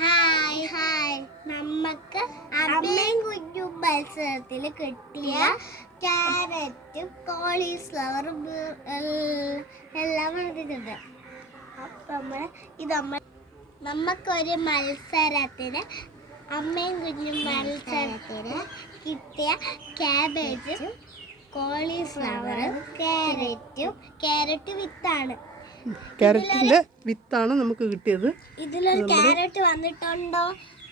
Hi hi നമുക്ക് അമ്മയും കുഞ്ഞും മത്സരത്തിൽ കിട്ടിയ ക്യാരറ്റും കോളിഫ്ലവറും എല്ലാം എടുത്തിട്ടുണ്ട്. അപ്പം നമുക്കൊരു മത്സരത്തിന് അമ്മയും കുഞ്ഞും മത്സരത്തിന് കിട്ടിയ ക്യാബേജും കോളിഫ്ലവറും ക്യാരറ്റ് വിത്താണ്. ക്യാരറ്റിന്റെ വിത്താണ് നമുക്ക് കിട്ടിയത്. ഇതിലൊരു ക്യാരറ്റ് വന്നിട്ടുണ്ടോ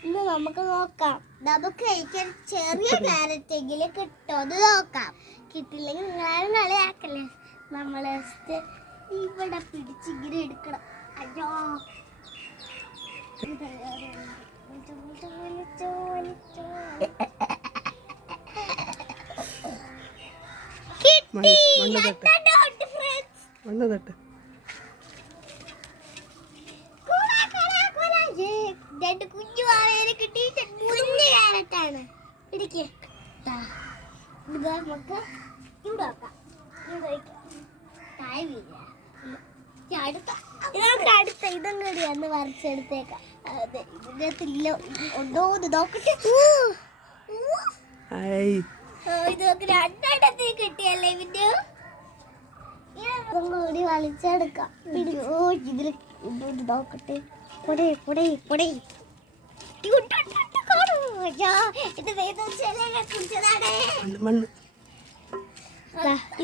എന്ന് നമുക്ക് നോക്കാം. നമുക്ക് കഴിക്കാൻ ചെറിയ ക്യാരറ്റ് എങ്കിലും കിട്ടുമെന്ന് നോക്കാം. കിട്ടില്ലെങ്കിൽ നിങ്ങളാരും കളിയാക്കല്ലേ. നമ്മൾ ഇവിടെ പിടിച്ചിങ്ങനെ എടുക്കണം. അയ്യോ, മണ്ണ് തട്ട്. രണ്ട് കുഞ്ഞു വാഴയെ കിട്ടി. കുഞ്ഞു ക്യാരറ്റാണ്. പിടിക്ക്. ഇത് നമുക്ക് ഇവിടെ വെക്കാം. അടുത്ത ഇതും കൂടി ഒന്ന് വരച്ചെടുത്തേക്കാം. അതെ, ഇതിനകത്തില്ല ഉണ്ടോ എന്ന് നോക്കട്ടെ. ഇത് നമുക്ക് രണ്ടെണ്ണത്തിൽ കിട്ടിയല്ലേ പിന്നെ കൂടി വലിച്ചെടുക്കാം. ഇതിൽ നോക്കട്ടെ.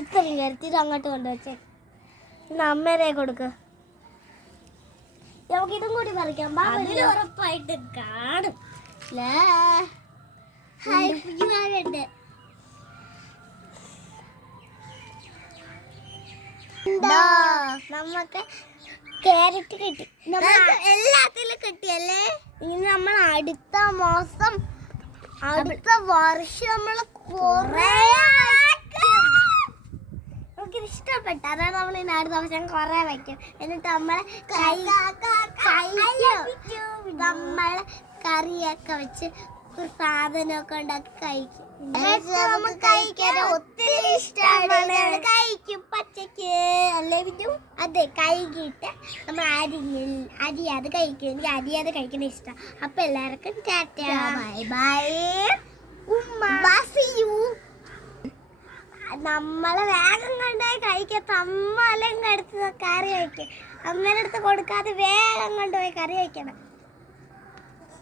ഇത്രയും കരുത്തിട്ട് അങ്ങോട്ട് കൊണ്ടുവച്ചേ. അമ്മേരെ കൊടുക്ക. നമുക്ക് ഇതും കൂടി പറിക്കാം. ഉറപ്പായിട്ട് കാണും. കുഞ്ഞുമാരുണ്ട്. നമുക്ക് ക്യാരറ്റ് കിട്ടി. നമുക്ക് എല്ലാത്തിലും കിട്ടിയല്ലേ. ഇനി നമ്മൾ അടുത്ത മാസം അടുത്ത വർഷം നമ്മൾ കൊറേ നമുക്ക് ഇഷ്ടപ്പെട്ട അതാണ് നമ്മൾ ഇനി അടുത്ത വർഷം കൊറേ വയ്ക്കും. എന്നിട്ട് നമ്മളെ നമ്മൾ കറിയൊക്കെ വെച്ച് സാധനമൊക്കെ ഉണ്ടാക്കി കഴിക്കും. നമുക്ക് കഴിക്കാൻ ഒത്തിരി ഇഷ്ടമാണ്. കഴിക്കും പച്ചക്ക് അല്ലേ പിന്നെ. അതെ, കഴുകിയിട്ട് നമ്മൾ അരിയാതെ കഴിക്കും. എനിക്ക് അരിയാതെ കഴിക്കുന്ന ഇഷ്ടം. അപ്പൊ എല്ലാവർക്കും ടാറ്റ, ബൈ ബൈ, നമ്മളെ വേഗം കൊണ്ടുപോയി കഴിക്കാം. അമ്മ അല്ലെങ്കിൽ അടുത്ത് കറി വയ്ക്കും. അമ്മേടെ അടുത്ത് കൊടുക്കാതെ വേഗം കൊണ്ടുപോയി കറി വയ്ക്കണം.